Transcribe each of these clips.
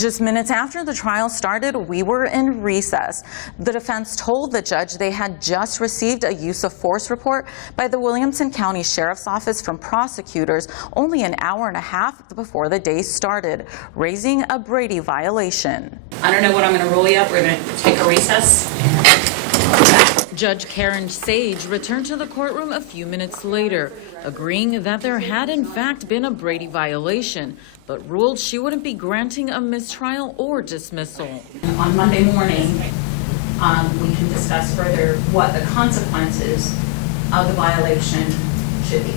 Just minutes after the trial started, we were in recess. The defense told the judge they had just received a use of force report by the Williamson County Sheriff's Office from prosecutors only an hour and a half before the day started, raising a Brady violation. I don't know what I'm going to rule yet. We're going to take a recess. Judge Karen Sage returned to the courtroom a few minutes later, agreeing that there had in fact been a Brady violation, but ruled she wouldn't be granting a mistrial or dismissal. On Monday morning, we can discuss further what the consequences of the violation should be.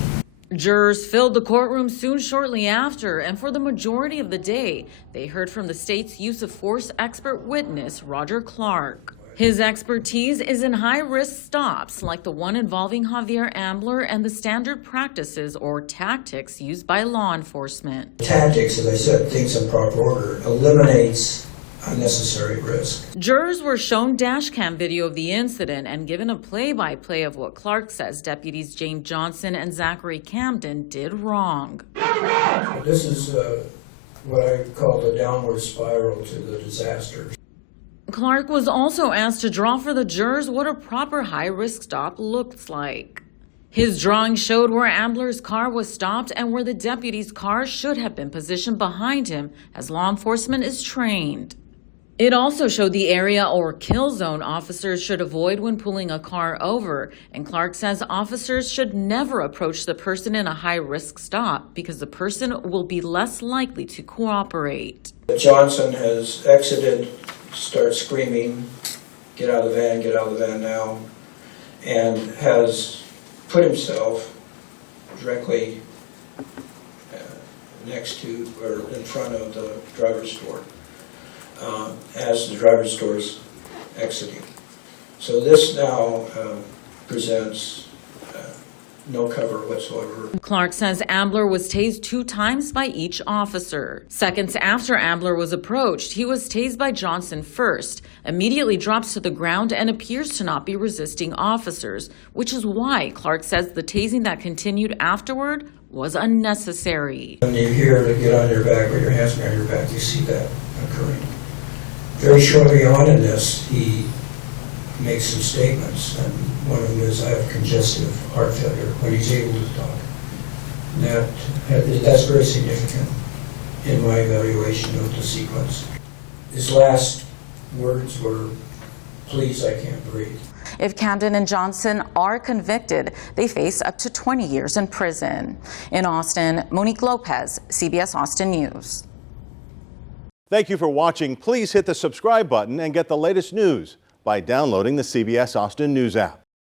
Jurors filled the courtroom soon shortly after, and for the majority of the day, they heard from the state's use of force expert witness, Roger Clark. His expertise is in high-risk stops like the one involving Javier Ambler and the standard practices or tactics used by law enforcement. Tactics, as I said, things in proper order, eliminates unnecessary risk. Jurors were shown dash cam video of the incident and given a play-by-play of what Clark says deputies James Johnson and Zachary Camden did wrong. This is what I call the downward spiral to the disaster. Clark was also asked to draw for the jurors what a proper high-risk stop looks like. His drawing showed where Ambler's car was stopped and where the deputy's car should have been positioned behind him, as law enforcement is trained. It also showed the area or kill zone officers should avoid when pulling a car over, and Clark says officers should never approach the person in a high-risk stop because the person will be less likely to cooperate. Johnson has exited, starts screaming, get out of the van now, and has put himself directly next to or in front of the driver's door as the driver's door is exiting. So this now presents no cover whatsoever. Clark says Ambler was tased 2 times by each officer. Seconds after Ambler was approached, he was tased by Johnson first, immediately drops to the ground and appears to not be resisting officers, which is why Clark says the tasing that continued afterward was unnecessary. When you hear to get on your back or your hands behind your back, you see that occurring. Very shortly on in this, he makes some statements, and one of them is, I have congestive heart failure, when he's able to talk. That's very significant in my evaluation of the sequence. His last words were, please, I can't breathe. If Camden and Johnson are convicted, they face up to 20 years in prison. In Austin, Monique Lopez, CBS Austin News. Thank you for watching. Please hit the subscribe button and get the latest news by downloading the CBS Austin News app.